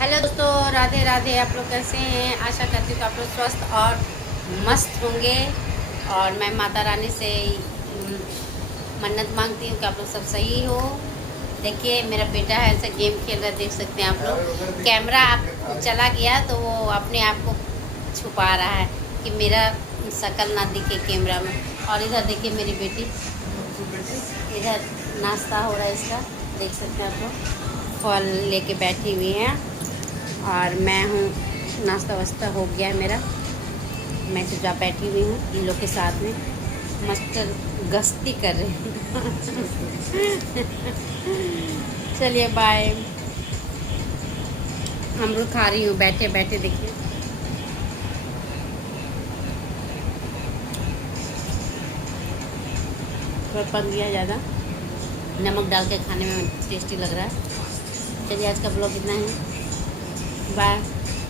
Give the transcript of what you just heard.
Hello दोस्तों, राधे राधे। आप लोग कैसे हैं? आशा करती हूँ कि आप लोग स्वस्थ और मस्त होंगे। और मैं माता रानी से मन्नत मांगती हूँ कि आप लोग सब सही हो। देखिए मेरा बेटा है ऐसा गेम खेल रहा है, देख सकते हैं आप लोग। कैमरा आप चला गया तो वो अपने आप को छुपा रहा है कि मेरा शक्ल ना दिखे कैमरा में। और इधर देखिए मेरी बेटी, इधर नाश्ता हो रहा है इसका, देख सकते हैं आप लोग। फल लेके बैठी हुई हैं और मैं हूँ, नाश्ता वास्ता हो गया है मेरा। मैं चुपचाप बैठी हुई हूँ इन लोग के साथ में, मस्त गश्ती कर रही हूँ। चलिए बाय। अमरूद खा रही हूँ बैठे बैठे, देखिए। थोड़ा पक गया ज़्यादा, नमक डाल के खाने में टेस्टी लग रहा है। चलिए आज का ब्लॉग इतना ही, बाय।